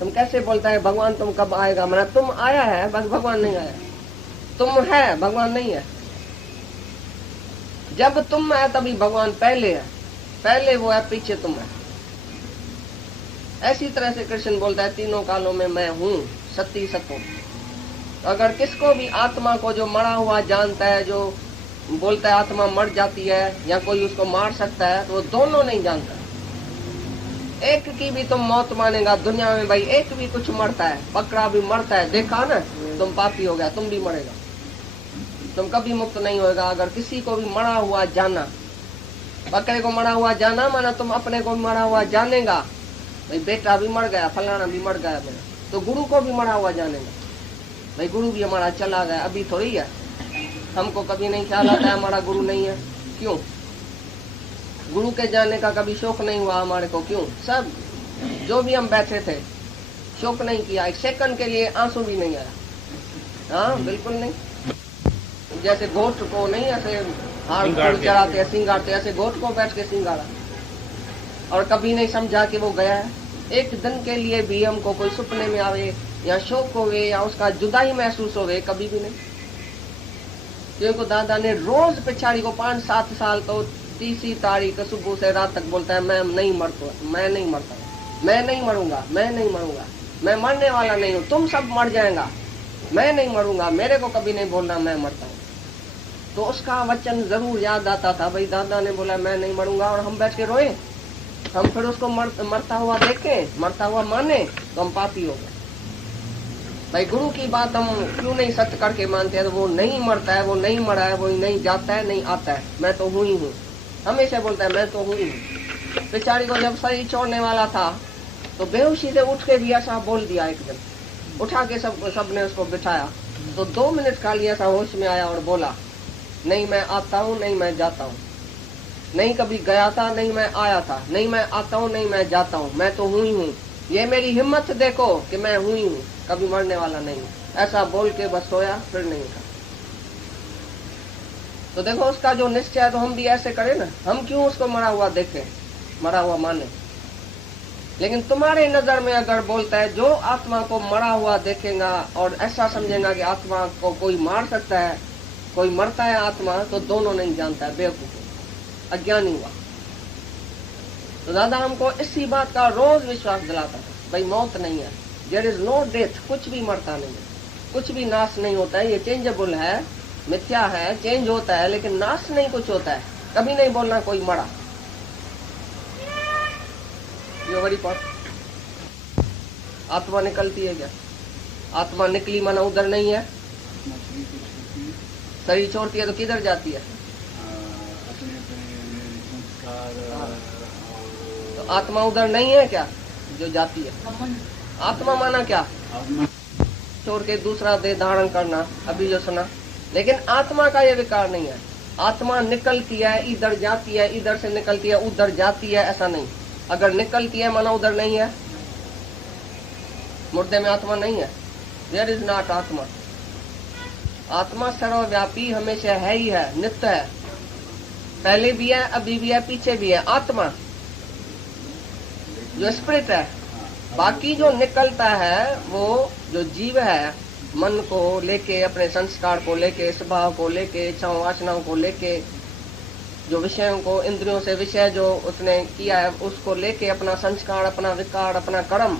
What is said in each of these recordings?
तुम कैसे बोलता है भगवान तुम कब आएगा? मैंने तुम आया है, बस भगवान नहीं आया। तुम है, भगवान नहीं है। जब तुम है तभी भगवान पहले है, पहले वो है, पीछे तुम है। ऐसी तरह से कृष्ण बोलता है तीनों कालों में मैं हूँ, सती सत हूँ। अगर किसको भी आत्मा को जो मरा हुआ जानता है, जो बोलता है आत्मा मर जाती है या कोई उसको मार सकता है, तो वो दोनों नहीं जानता। एक की भी तुम मौत मानेगा दुनिया में, भाई एक भी कुछ मरता है, बकरा भी मरता है, देखा ना, तुम पापी हो गया, तुम भी मरेगा, तुम कभी मुक्त नहीं होगा। अगर किसी को भी मरा हुआ जाना, बकरे को मरा हुआ जाना माना तुम अपने को मरा हुआ जानेगा, भाई बेटा भी मर गया, फलाना भी मर गया मेरा, तो गुरु को भी मरा हुआ जानेगा, भाई गुरु भी हमारा चला गया, अभी थोड़ी है। हमको कभी नहीं ख्याल आता है हमारा गुरु नहीं है, क्यों? गुरु के जाने का कभी शौक नहीं हुआ हमारे को, क्यों? सब जो भी हम बैठे थे शौक नहीं किया, एक सेकंड के लिए आंसू भी नहीं आया। हाँ बिल्कुल नहीं। जैसे गोट को नहीं ऐसे हार चढ़ाते सिंगारते, ऐसे गोट को बैठ के सिंगारा, और कभी नहीं समझा कि वो गया है। एक दिन के लिए भी हमको कोई सपने में आवे या शौक होवे या उसका जुदाई महसूस होवे, कभी भी नहीं। क्योंकि दादा ने रोज पिछाड़ी को 5-7 साल तो 30 तारीख सुबह से रात तक बोलता है मैं नहीं मरता, मैं नहीं मरता, मैं नहीं मरूंगा, मैं नहीं मरूंगा, मैं मरने वाला नहीं हूँ, तुम सब मर जाएगा, मैं नहीं मरूंगा, मेरे को कभी नहीं बोलना मैं मरता हूँ। तो उसका वचन जरूर याद आता था, भाई दादा ने बोला मैं नहीं मरूंगा, और हम बैठ के रोए। हम फिर उसको मरता हुआ देखें, मरता हुआ माने, तो हम पापी हो गए। भाई गुरु की बात हम क्यों नहीं सत्य करके मानते हैं? तो वो नहीं मरता है, वो नहीं मरा है, वो नहीं जाता है, नहीं आता है, मैं तो हूँ ही हूँ, हमेशा बोलता है मैं तो हूँ ही हूँ। बेचारी को जब शरीर छोड़ने वाला था तो बेहोशी से उठ के भी ऐसा बोल दिया, एक दिन उठा के सबने उसको बिठाया, तो 2 मिनट का लिए ऐसा होश में आया और बोला नहीं मैं आता हूँ, नहीं मैं जाता हूँ, नहीं कभी गया था, नहीं मैं आया था, नहीं मैं आता हूँ, नहीं मैं जाता हूँ, मैं तो हूँ ही हूँ, ये मेरी हिम्मत देखो कि मैं हूँ ही हूँ, कभी मरने वाला नहीं हूँ। ऐसा बोल के बस सोया, फिर नहीं था। तो देखो उसका जो निश्चय है, तो हम भी ऐसे करें ना, हम क्यों उसको मरा हुआ देखें, मरा हुआ माने? लेकिन तुम्हारे नजर में अगर बोलता है जो आत्मा को मरा हुआ देखेगा और ऐसा समझेगा कि आत्मा को कोई मार सकता है, कोई मरता है आत्मा, तो दोनों नहीं जानता है, बेवकूफ अज्ञानी हुआ। तो दादा हमको इसी बात का रोज विश्वास दिलाता है, भाई मौत नहीं है, देयर इज नो डेथ, कुछ भी मरता नहीं है, कुछ भी नाश नहीं होता है, ये चेंजेबल है, मिथ्या है, चेंज होता है, लेकिन नाश नहीं कुछ होता है। कभी नहीं बोलना कोई मरा। ये बड़ी बात। आत्मा निकलती है क्या? आत्मा निकली माना उधर नहीं है, शरीर छोड़ती है तो किधर जाती है? तो आत्मा उधर नहीं है क्या जो जाती है? आत्मा माना क्या? छोड़ के दूसरा देह धारण करना, अभी जो सुना। लेकिन आत्मा का ये विकार नहीं है, आत्मा निकलती है, इधर जाती है, इधर से निकलती है उधर जाती है, ऐसा नहीं। अगर निकलती है माना उधर नहीं है, मुर्दे में आत्मा नहीं है, देयर इज नॉट आत्मा। आत्मा सर्वव्यापी हमेशा है ही है, नित्य है, पहले भी है, अभी भी है, पीछे भी है। आत्मा जो स्पिरिट है, बाकी जो निकलता है वो जो जीव है, मन को लेके, अपने संस्कार को लेके, स्वभाव को लेके, इच्छाओं वासनाओं को लेके, जो विषयों को, इंद्रियों से विषय जो उसने किया है उसको लेके, अपना संस्कार, अपना विकार, अपना कर्म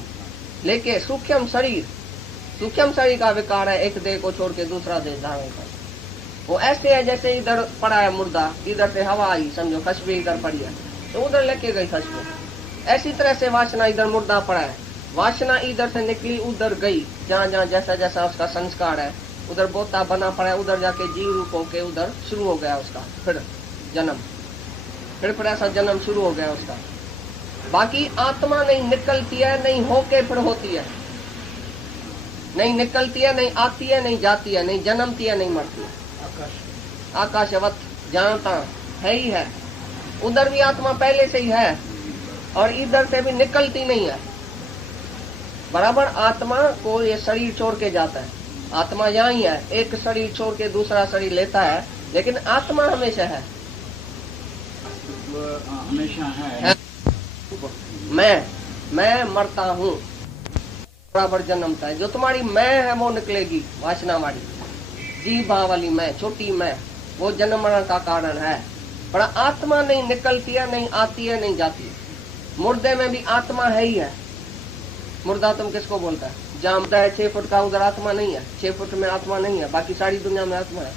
लेके, सूक्ष्म शरीर का विकार है, एक देह को छोड़ के दूसरा देह धारण कर। वो ऐसे है जैसे इधर पड़ा है मुर्दा, इधर से हवा आई, समझो खुशबू इधर पड़ी है तो उधर लेके गई खुशबू। ऐसी तरह से वासना इधर मुर्दा पड़ा है, वासना इधर से निकली उधर गई, जहाँ जहाँ जैसा जैसा उसका संस्कार है, उधर बोता बना पड़ा है, उधर जाके जीव रूप होके उधर शुरू हो गया उसका फिर जन्म, फिर ऐसा जन्म शुरू हो गया उसका। बाकी आत्मा नहीं निकलती है, नहीं होके फिर होती है, नहीं निकलती है, नहीं आती है, नहीं जाती है, नहीं जन्मती है, नहीं मरती है। आकाशवत जहाँ तहाँ है ही है, उधर भी आत्मा पहले से ही है और इधर से भी निकलती नहीं है। बराबर आत्मा को ये शरीर छोड़ के जाता है, आत्मा यहाँ ही है, एक शरीर छोड़ के दूसरा शरीर लेता है, लेकिन आत्मा हमेशा है, हमेशा है। मैं मरता हूँ, बराबर जन्मता है। जो तुम्हारी मैं है वो निकलेगी, वासना वाली जीव भाव वाली मैं, छोटी मैं, वो जन्म मरण का कारण है। पर आत्मा नहीं निकलती है, नहीं आती है, नहीं जाती है। मुर्दे में भी आत्मा है ही है। मुर्दा तुम किसको बोलता है? जानता है 6 फुट का, उधर आत्मा नहीं है। 6 फुट में आत्मा नहीं है, बाकी सारी दुनिया में आत्मा है।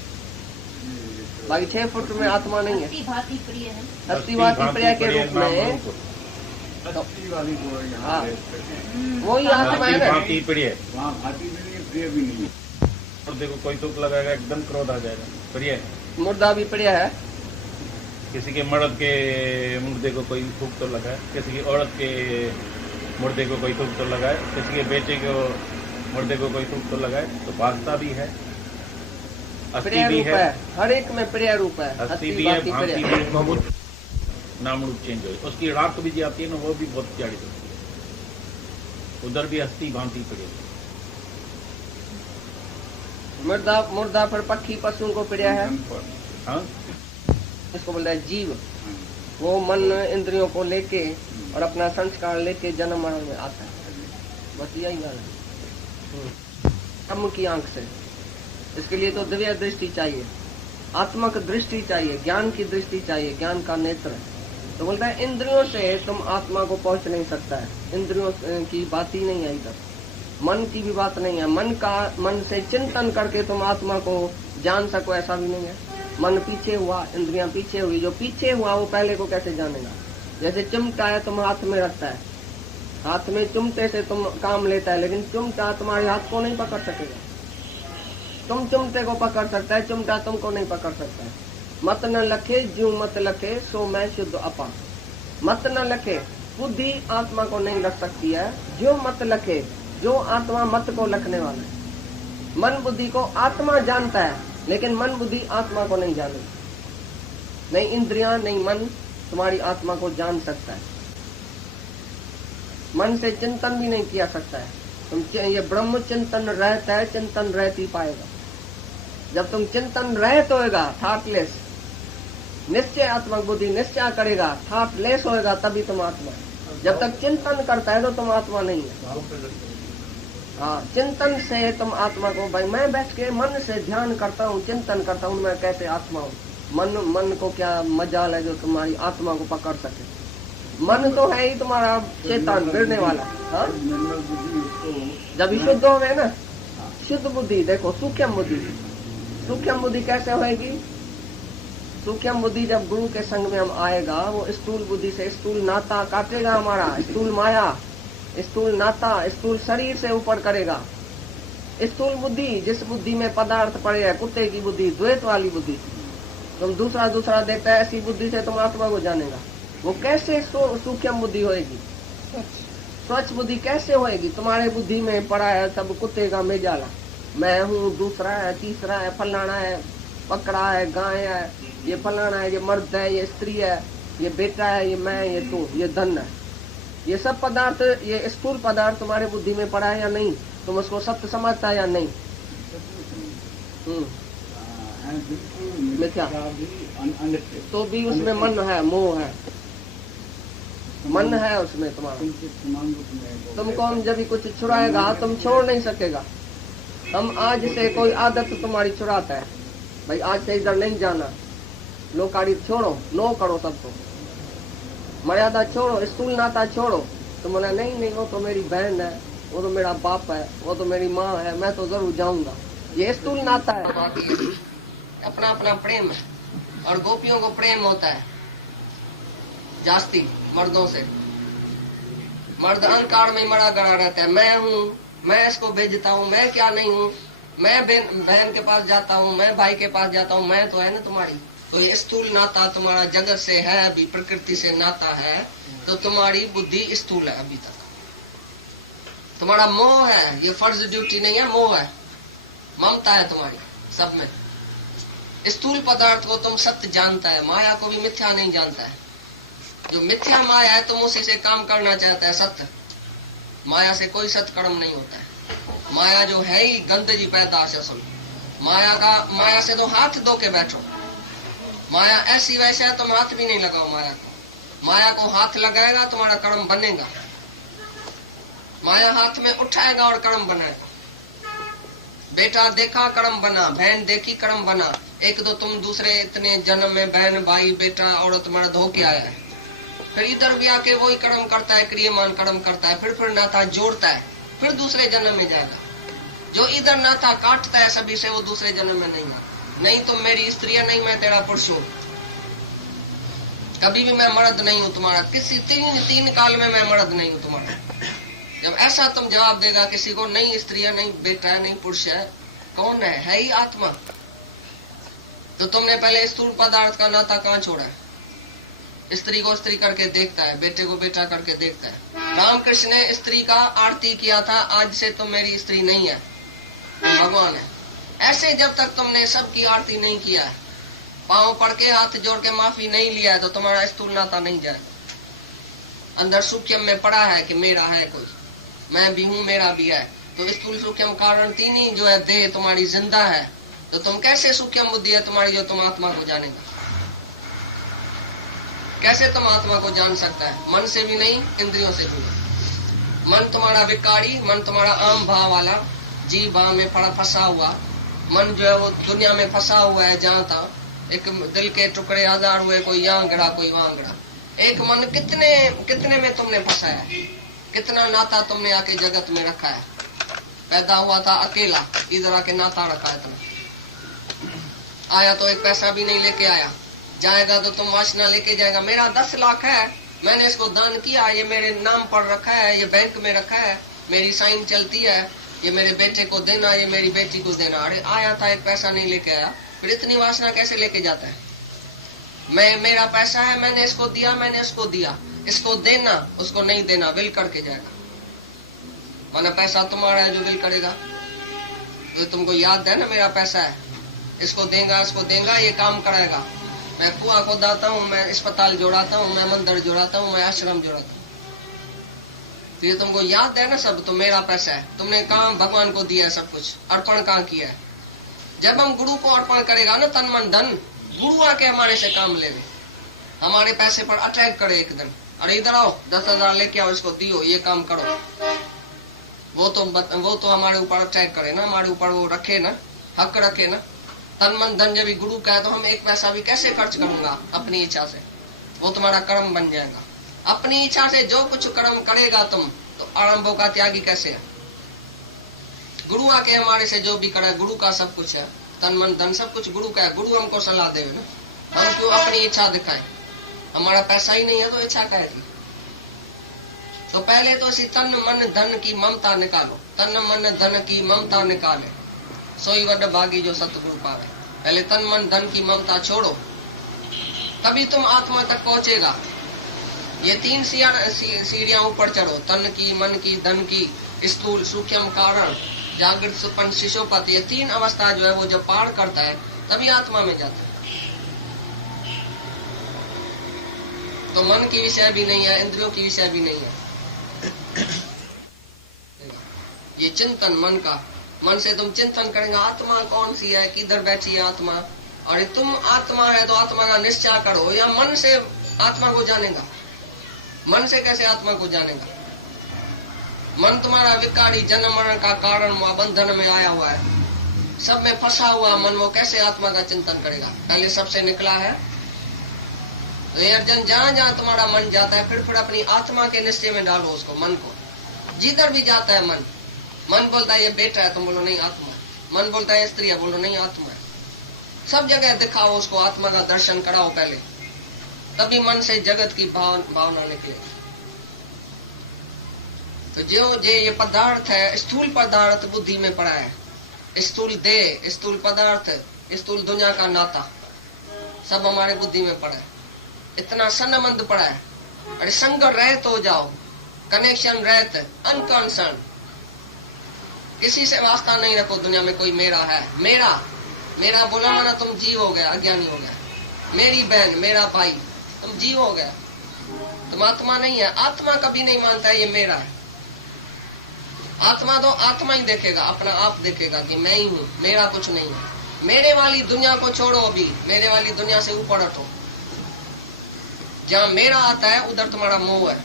बाकी 6 फुट में आत्मा नहीं है। हस्ती भांति प्रिय है, हस्ती भांति प्रिय के रूप में हाँ वही आत्मा है ना। प्रिय वहाँ भांति भी नहीं, प्रिय भी नहीं। और देखो कोई तुक लगाएगा एकदम क्रोध आ जाएगा, प्रिय। मुर्दा भी प्रिय है। किसी के मर्द के मुर्दे को कोई थूक तो लगाए, किसी की औरत के मुर्दे को कोई थूक तो लगाए, किसी के बेटे को मुर्दे को कोई थूक तो लगाए। तो भागता भी है, प्रिय रूप है, हर एक में प्रिय रूप है। हस्ती भी है, भांति भी है, नाम रूप चेंज हो। उसकी रात भी जो आती है ना, वो भी बहुत प्यारी होती है। उधर भी हस्ती भांति प्रिय। मुर्दा पर पक्षी पशुओं को प्रिय है। हाँ इसको बोलता है जीव। वो मन इंद्रियों को लेके और अपना संस्कार लेके जन्म मरण में आता है। बस यही गाना है। कर्म की आंख से, इसके लिए तो दिव्य दृष्टि चाहिए, आत्मक दृष्टि चाहिए, ज्ञान की दृष्टि चाहिए, ज्ञान का नेत्र। तो बोलता है इंद्रियों से तुम आत्मा को पहुंच नहीं सकता है। इंद्रियों की बात ही नहीं है इधर, मन की भी बात नहीं है। मन से चिंतन करके तुम आत्मा को जान सको, ऐसा भी नहीं है। मन पीछे हुआ, इंद्रियां पीछे हुई। जो पीछे हुआ वो पहले को कैसे जानेगा? जैसे चिमटा है, तुम हाथ में रखता है, हाथ में चिमटे से तुम काम लेता है, लेकिन चिमटा तुम्हारे हाथ को नहीं पकड़ सकेगा। तुम चिमटे को पकड़ सकता है, चिमटा तुमको नहीं पकड़ सकता है। मत न लखे ज्यों मत लखे, सो मैं शुद्ध अपा। मत न लखे, बुद्धि आत्मा को नहीं रख सकती है। जो मत लखे, जो आत्मा मत को लखने वाला है। मन बुद्धि को आत्मा जानता है, लेकिन मन बुद्धि आत्मा को नहीं जाने। नहीं इंद्रियां नहीं मन तुम्हारी आत्मा को जान सकता है। मन से चिंतन भी नहीं किया सकता है। तुम ये ब्रह्म चिंतन रहता है, चिंतन रहती पाएगा। जब तुम चिंतन रहत होएगा, थॉटलेस, निश्चय आत्मक बुद्धि निश्चय करेगा, थॉटलेस होएगा, तभी तुम आत्मा। जब तक चिंतन करता है तो तुम आत्मा नहीं है। हाँ, चिंतन से तुम आत्मा को, भाई मैं बैठ के मन से ध्यान करता हूँ, चिंतन करता हूँ, मैं कैसे आत्मा हूँ। मन को क्या मजाल है जो तुम्हारी आत्मा को पकड़ सके। मन तो है ही तुम्हारा शैतान गिरने वाला। हाँ, जब शुद्ध हो गए ना, शुद्ध बुद्धि, देखो सूक्ष्म बुद्धि। सूक्ष्म बुद्धि कैसे होएगी? सूक्ष्म बुद्धि जब गुरु के संग में हम आएगा, वो स्थूल बुद्धि से स्थूल नाता काटेगा हमारा, स्थूल माया, स्थूल नाता, स्थूल शरीर से ऊपर करेगा। स्थूल बुद्धि, जिस बुद्धि में पदार्थ पड़े है, कुत्ते की बुद्धि, द्वैत वाली बुद्धि, तुम दूसरा देता है, ऐसी बुद्धि से तुम आत्मा को जानेगा। वो कैसे सूक्ष्म बुद्धि होएगी? स्वच्छ बुद्धि कैसे होएगी? तुम्हारे बुद्धि में पड़ा है सब कुत्ते का मेजाला। मैं हूँ, दूसरा है, तीसरा है, फलाना है, पकड़ा है, गाय है, ये फलाना है, ये मर्द है, ये स्त्री है, ये बेटा है, ये मैं, ये तू, ये धन है। ये सब पदार्थ, ये स्थूल पदार्थ तुम्हारे बुद्धि में पड़ा है या नहीं? तुम उसको सत्य समझता है या नहीं? मिथ्या। तो भी उसमें मन है, मोह है, मन है उसमें तुम्हारा। तुमको हम जब भी कुछ छुड़ाएगा, तुम छोड़ नहीं सकेगा। हम आज से कोई आदत तुम्हारी छुड़ाता है, भाई आज से इधर नहीं जाना, लोकारी छोड़ो, नो करो सबको, मर्यादा छोड़ो, स्थूल नाता छोड़ो। तुम बोला नहीं, वो तो मेरी बहन है, वो तो मेरा बाप है, वो तो मेरी माँ है, मैं तो जरूर जाऊंगा। ये स्थूल नाता है। अपना अपना प्रेम है, और गोपियों को प्रेम होता है जास्ती मर्दों से। मर्द अहंकार में मरा गड़ा रहता है, मैं हूँ, मैं इसको भेजता हूँ, मैं क्या नहीं हूँ, मैं बहन के पास जाता हूँ, मैं भाई के पास जाता हूँ, मैं तो है ना तुम्हारी। तो ये स्थूल नाता तुम्हारा जगत से है, अभी प्रकृति से नाता है, तो तुम्हारी बुद्धि स्थूल है अभी तक। तुम्हारा मोह है, ये फर्ज ड्यूटी नहीं है, मोह है, ममता है तुम्हारी सब में। स्थूल पदार्थ को तुम सत्य जानता है, माया को भी मिथ्या नहीं जानता है। जो मिथ्या माया है तुम उसी से काम करना चाहता है। सत्य माया से कोई सत्कर्म नहीं होता है। माया जो है ही गंदगी पैदाश है। सुन, माया से तो हाथ धो के बैठो। माया ऐसी वैसे है, तुम हाथ भी नहीं लगाओ माया को। माया को हाथ लगाएगा तुम्हारा कर्म बनेगा। माया हाथ में उठाएगा और कर्म बनाएगा। बेटा देखा कर्म बना, बहन देखी कर्म बना। एक तो तुम दूसरे इतने जन्म में बहन भाई बेटा औरत मर्द होके आया है, फिर इधर भी आके वही कर्म करता है, क्रियमान कर्म करता है, फिर नाता जोड़ता है, फिर दूसरे जन्म में जाएगा। जो इधर नाता काटता है सभी से, वो दूसरे जन्म में नहीं आता। नहीं तुम मेरी स्त्री है, नहीं मैं तेरा पुरुष हूँ, कभी भी मैं मर्द नहीं हूँ तुम्हारा, किसी तीन काल में मैं मर्द नहीं हूँ तुम्हारा। जब ऐसा तुम जवाब देगा किसी को, नहीं स्त्री है, नहीं बेटा है, नहीं पुरुष है, कौन है ही आत्मा। तो तुमने पहले स्थूल पदार्थ का नाता कहाँ छोड़ा है? स्त्री को स्त्री करके देखता है, बेटे को बेटा करके देखता है। रामकृष्ण ने स्त्री का आरती किया था, आज से तुम मेरी स्त्री नहीं है, भगवान है। ऐसे जब तक तुमने सबकी आरती नहीं किया है, पांव पड़ के हाथ जोड़ के माफी नहीं लिया है, तो तुम्हारा स्थूल नाता नहीं जाए। अंदर सूक्ष्म में पड़ा है कि मेरा है कोई, मैं भी हूँ मेरा भी है। तो स्थूल सूक्ष्म कारण तीन ही जो है देह तुम्हारी जिंदा है, तो तुम कैसे सूक्ष्म बुद्धि है तुम्हारी जो तुम आत्मा को जानेगा? कैसे तुम आत्मा को जान सकता है? मन से भी नहीं, इंद्रियों से भी नहीं। मन तुम्हारा विकारी, मन तुम्हारा आम भाव वाला, जी भाव में फंसा हुआ मन जो है वो दुनिया में फंसा हुआ है। जहाँ था एक दिल के टुकड़े हजार हुए, कोई यहाँ गड़ा कोई वहां गड़ा। एक मन कितने में तुमने फंसाया है? कितना नाता तुमने आके जगत में रखा है? पैदा हुआ था अकेला, इधर आके नाता रखा है तुमने। आया तो एक पैसा भी नहीं लेके आया, जाएगा तो तुम वासना लेके जाएगा। मेरा 10 लाख है, मैंने इसको दान किया, ये मेरे नाम पर रखा है, ये बैंक में रखा है, मेरी साइन चलती है, ये मेरे बेटे को देना, ये मेरी बेटी को देना। अरे आया था एक पैसा नहीं लेके आया, फिर इतनी वासना कैसे लेके जाता है? मेरा पैसा है, मैंने इसको दिया, मैंने इसको दिया, इसको देना, उसको नहीं देना, विल करके जाएगा। माना पैसा तुम्हारा है, जो विल करेगा। तो तुमको याद है ना मेरा पैसा है, इसको देगा, इसको देगा, ये काम कराएगा। मैं कुआं खोदाता हूँ, मैं अस्पताल जोड़ाता हूँ, मैं मंदिर जोड़ाता हूँ, मैं आश्रम जोड़ाता हूँ। तो ये तुमको याद है ना सब, तो मेरा पैसा है। तुमने कहाँ भगवान को दिया है सब कुछ, अर्पण कहाँ किया है? जब हम गुरु को अर्पण करेगा ना तन मन धन, गुरु आके हमारे से काम ले ले, हमारे पैसे पर अटैक करे एक दिन। अरे इधर आओ, 10,000 लेके आओ, इसको दियो, ये काम करो। वो तो हमारे ऊपर अटैक करे ना, हमारे ऊपर वो रखे ना, हक रखे ना। तन मन धन जब गुरु का है, तो हम एक पैसा भी कैसे खर्च करूंगा अपनी इच्छा से? वो तुम्हारा कर्म बन जाएगा। अपनी इच्छा से जो कुछ कर्म करेगा तुम, तो आरंभों का त्यागी कैसे है? गुरु आके हमारे से जो भी करे, गुरु का सब कुछ है, तन मन धन सब कुछ गुरु का है। गुरु हमको सलाह देवे ना, हम क्यों अपनी इच्छा दिखाएं? हमारा पैसा ही नहीं है तो इच्छा क्या है? तो पहले तो इसी तन मन धन की ममता निकालो, तन मन धन की ममता निकाले, सोई वड भागी जो सतगुरु पावे। पहले तन मन धन की ममता छोड़ो, तभी तुम आत्मा तक पहुंचेगा। ये 3 सीढ़ियां ऊपर चढ़ो, तन की, मन की, धन की, स्थूल सूक्ष्म कारण, जागृत सुपन शिशोपत। ये 3 अवस्था जो है वो जब पार करता है तभी आत्मा में जाता है। तो मन की विषय भी नहीं है, इंद्रियों की विषय भी नहीं है। ये चिंतन मन का, मन से तुम चिंतन करेंगे आत्मा कौन सी है, किधर बैठी है आत्मा। और तुम आत्मा है तो आत्मा का निश्चय करो, या मन से आत्मा को जानेगा? मन से कैसे आत्मा को जानेगा? मन तुम्हारा विकारी जन्म मरण का कारण हुआ, बंधन में आया हुआ है, सब में फंसा हुआ मन, वो कैसे आत्मा का चिंतन करेगा? पहले सबसे निकला है। तो ये अर्जुन, जहाँ जहाँ तुम्हारा मन जाता है, फिर अपनी आत्मा के निश्चय में डालो उसको, मन को। जिधर भी जाता है मन, मन बोलता है ये बेटा है, तुम बोलो नहीं आत्मा है। मन बोलता है स्त्री है, बोलो नहीं आत्मा है। सब जगह दिखाओ उसको, आत्मा का दर्शन कराओ पहले, तभी मन से जगत की भावना निकलेगी। तो जो ये पदार्थ है, स्थूल पदार्थ बुद्धि में पड़ा है, स्थूल देह, स्थूल पदार्थ, स्थूल दुनिया का नाता सब हमारे बुद्धि में पड़ा है। इतना संबंध पड़ा है। अरे संग रहत हो जाओ, कनेक्शन रहत, अनकंसर्न, किसी से वास्ता नहीं रखो दुनिया में कोई मेरा है। मेरा बोला माना तुम जीव हो गया, अज्ञानी हो गया। मेरी बहन, मेरा भाई, तुम जीव हो गया, तुम आत्मा नहीं है। आत्मा कभी नहीं मानता है ये मेरा है। आत्मा तो आत्मा ही देखेगा, अपना आप देखेगा कि मैं ही हूँ, मेरा कुछ नहीं है। मेरे वाली दुनिया को छोड़ो, अभी मेरे वाली दुनिया से ऊपर हटो। जहाँ मेरा आता है उधर तुम्हारा मोह है।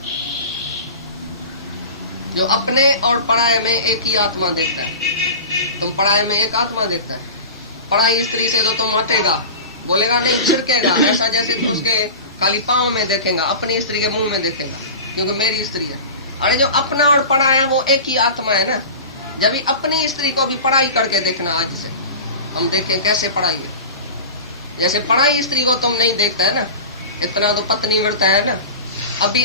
जो अपने और पराये में एक ही आत्मा देखता है। तुम पराये में एक आत्मा देखता है, पराई स्त्री से तो तुम हटेगा, बोलेगा नहीं, छिड़केगा, ऐसा जैसे तुम उसके खाली पाँव में देखेगा, अपनी स्त्री के मुंह में देखेगा, क्योंकि मेरी स्त्री है। अरे जो अपना और पराया है वो एक ही आत्मा है ना। जब भी अपनी स्त्री को भी पढ़ाई करके देखना, आज से हम देखें कैसे पढ़ाई है। जैसे पढ़ाई स्त्री को तुम नहीं देखता है ना, इतना तो पत्नी बढ़ता है ना। अभी